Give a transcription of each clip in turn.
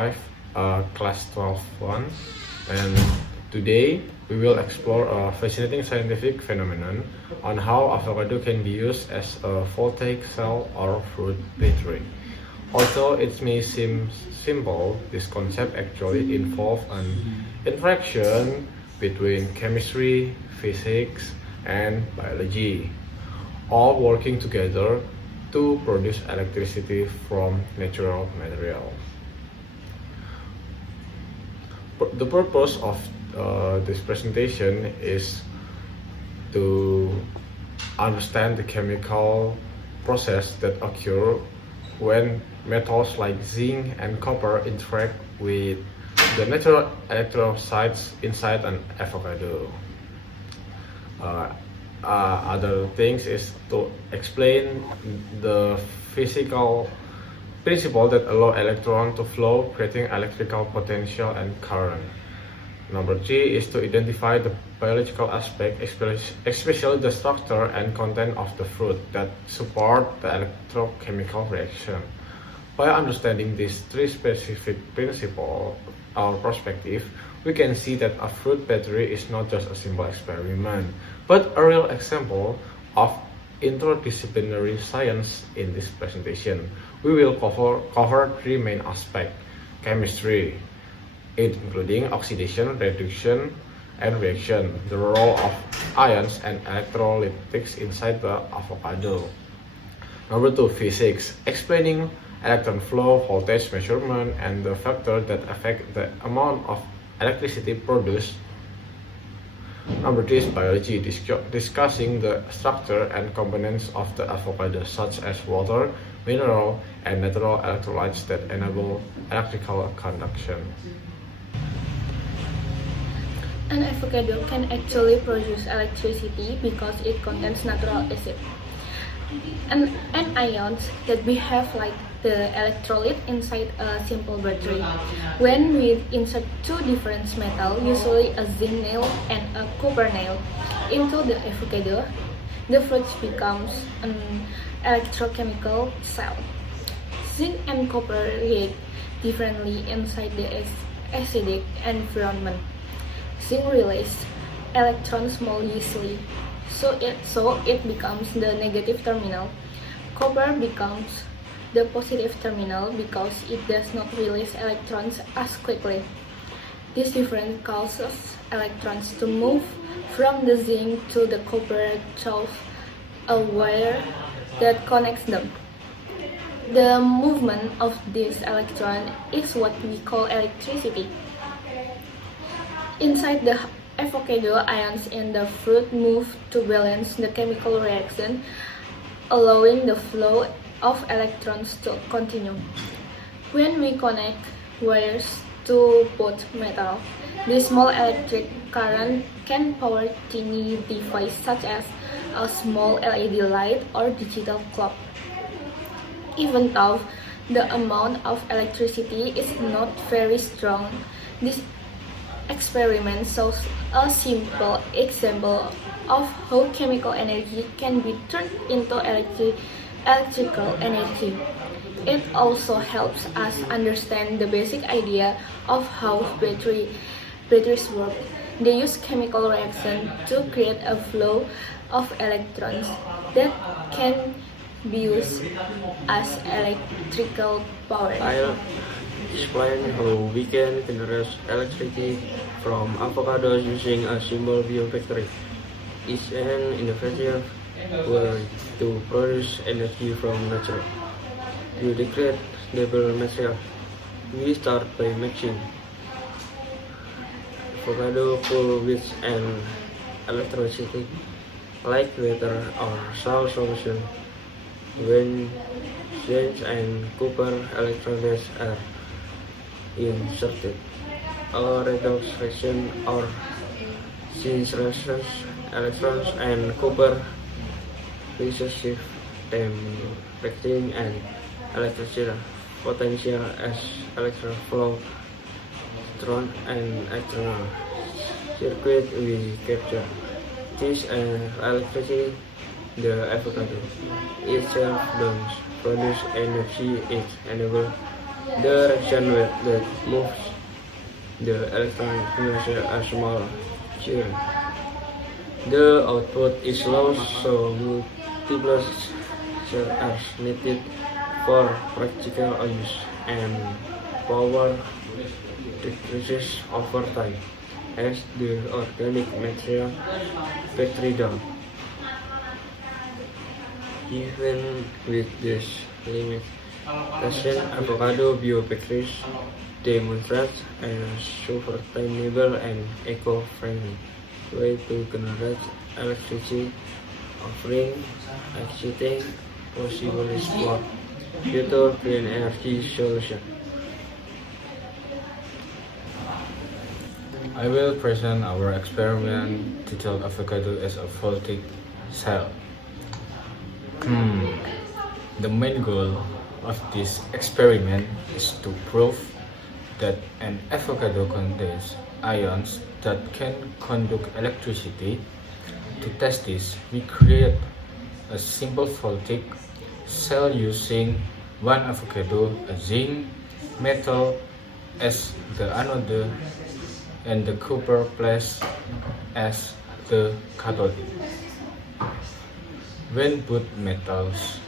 5, class 12 one, and today we will explore a fascinating scientific phenomenon on how avocado can be used as a voltaic cell or fruit battery. Although it may seem simple, this concept actually involves an interaction between chemistry, physics, and biology, all working together to produce electricity from natural material. The purpose of this presentation is to understand the chemical process that occur when metals like zinc and copper interact with the natural electrolytes inside an avocado. Other things is to explain the physical principle that allow electron to flow, creating electrical potential and current. Number 3 is to identify the biological aspect, especially the structure and content of the fruit that support the electrochemical reaction. By understanding these three specific principles or perspective, we can see that a fruit battery is not just a simple experiment, but a real example of interdisciplinary science. In this presentation, we will cover three main aspects: chemistry, including oxidation, reduction, and reaction, the role of ions and electrolytics inside the avocado. Number 2, physics, explaining electron flow, voltage measurement, and the factors that affect the amount of electricity produced. Number 3 is biology, discussing the structure and components of the avocado, such as water, mineral, and natural electrolytes that enable electrical conduction. An avocado can actually produce electricity because it contains natural acid and ions that behave like the electrolyte inside a simple battery. When we insert two different metals, usually a zinc nail and a copper nail, into the avocado, the fruit becomes an electrochemical cell. Zinc and copper react differently inside the acidic environment. Zinc releases electrons more easily, so it becomes the negative terminal. Copper becomes the positive terminal because it does not release electrons as quickly. This difference causes electrons to move from the zinc to the copper through a wire that connects them. The movement of this electron is what we call electricity. Inside the avocado, ions in the fruit move to balance the chemical reaction, allowing the flow of electrons to continue. When we connect wires to both metals, this small electric current can power tiny devices such as a small LED light or digital clock. Even though the amount of electricity is not very strong, this experiment shows a simple example of how chemical energy can be turned into electrical energy. It also helps us understand the basic idea of how batteries work. They use chemical reaction to create a flow of electrons that can be used as electrical power. I'll explain how we can generate electricity from avocados using a simple biobattery. It's an innovative way to produce energy from nature. To create stable material, we start by mixing avocado full with an electricity like water or salt solution. When zinc and copper electrolytes are inserted, a redox reaction or zinc releases electrons and copper releases them, creating an electrical potential as electron flow through an external circuit. We capture this electricity. The avocado itself does produce energy. It enables The reaction that moves the electron measure a small churn. The output is low, so multiple cells are needed for practical use, and power decreases over time as the organic material breaks down. Even with this limitation, avocado biofactories demonstrate a sustainable and eco-friendly way to generate electricity, offering exciting possibilities for future clean energy solutions. I will present our experiment titled Avocado as a voltaic cell. The main goal of this experiment is to prove that an avocado contains ions that can conduct electricity. To test this, we create a simple voltaic cell using one avocado, a zinc metal as the anode, and the copper plus as the cathode. When both metals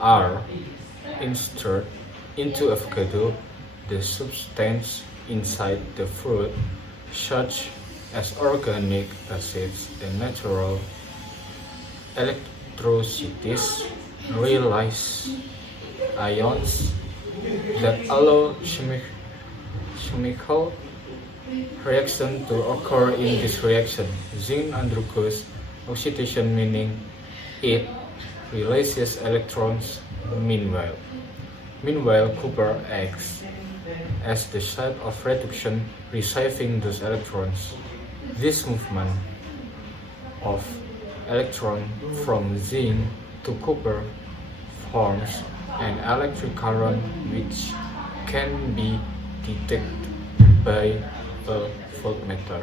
are inserted into avocado, the substance inside the fruit, such as organic acids and natural electrolytes, release ions that allow chemical reaction to occur. In this reaction, zinc undergoes oxidation, meaning it releases electrons. Meanwhile, copper acts as the site of reduction, receiving those electrons. This movement of electron from zinc to copper forms an electric current which can be detected by a voltmeter.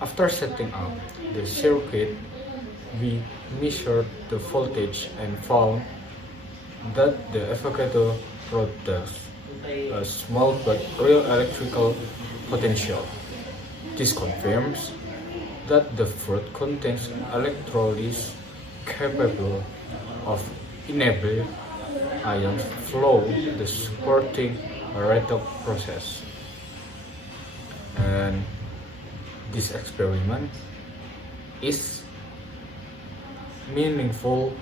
After setting up the circuit, we measured the voltage and found that the avocado produces a small but real electrical potential. This confirms that the fruit contains electrolytes capable of enabling ion flow, the supporting a redox process. And this experiment is meaningful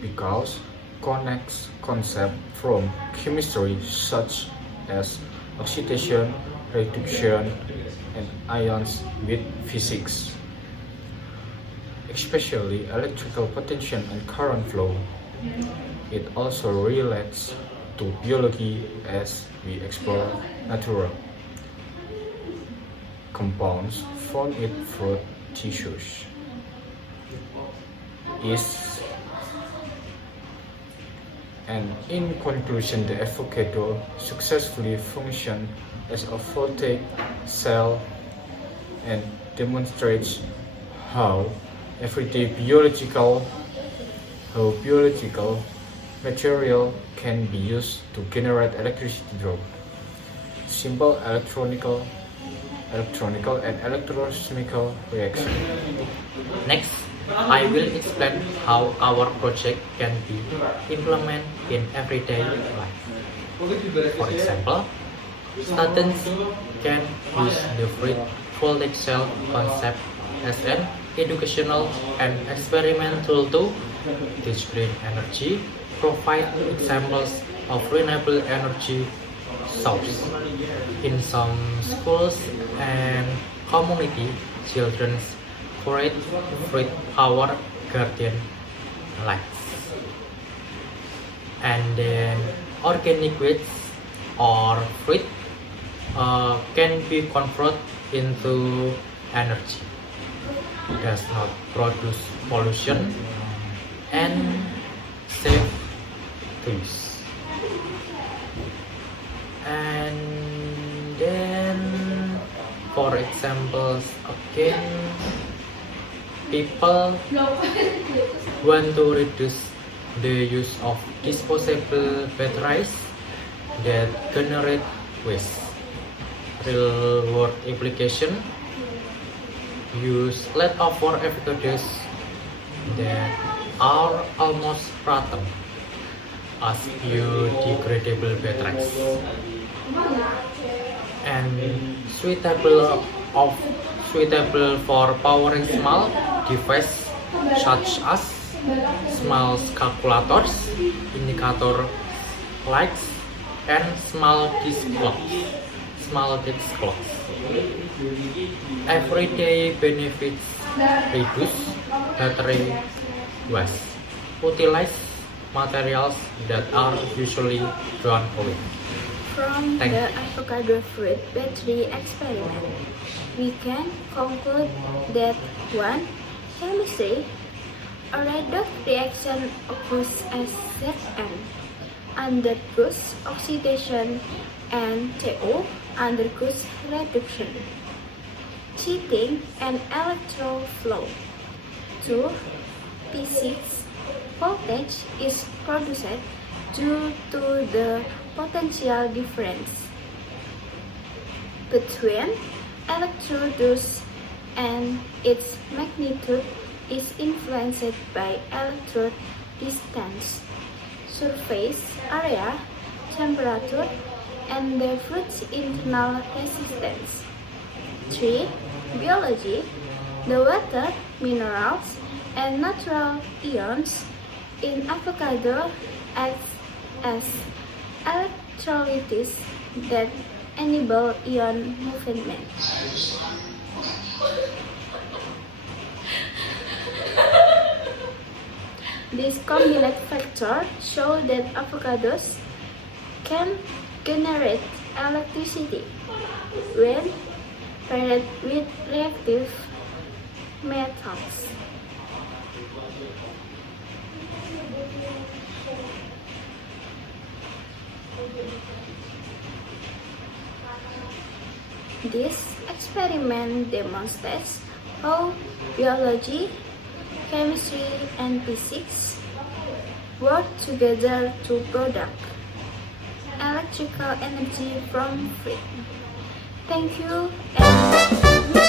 because connects concepts from chemistry such as oxidation, reduction, and ions with physics, especially electrical potential and current flow. It also relates to biology as we explore natural compounds found in fruit tissues. And in conclusion, the avocado successfully functions as a voltaic cell and demonstrates how everyday biological material can be used to generate electricity through simple electronical and electrochemical reaction. Next, I will explain how our project can be implemented in everyday life. For example, students can use the fruit voltaic cell concept as an educational and experimental tool to teach green energy, provide examples of renewable energy source. In some schools and community, children create fruit power garden lights. And then organic waste or fruit can be converted into energy, does not produce pollution, and save trees. And then, for examples, again, people want to reduce the use of disposable batteries that generate waste. Real-world application use leftover avocados that are almost rotten as biodegradable batteries and suitable for powering small devices such as small calculators, indicator lights, and small disk clocks. Everyday benefits reduce battery waste, utilize materials that are usually thrown away. From Thank the you. avocado fruit battery experiment, we can conclude that 1. Chemistry. A redox reaction occurs as Zn undergoes oxidation and Co undergoes reduction, cheating an electron flow. 2. P6 voltage is produced due to the potential difference between electrodes and its magnitude is influenced by electrode distance, surface area, temperature, and the fruit's internal resistance. 3. Biology. The water, minerals, and natural ions in avocado act as electrolytes that enable ion movement. These combined factors show that avocados can generate electricity when paired with reactive metals. This experiment demonstrates how biology, chemistry, and physics work together to produce electrical energy from fruit. Thank you and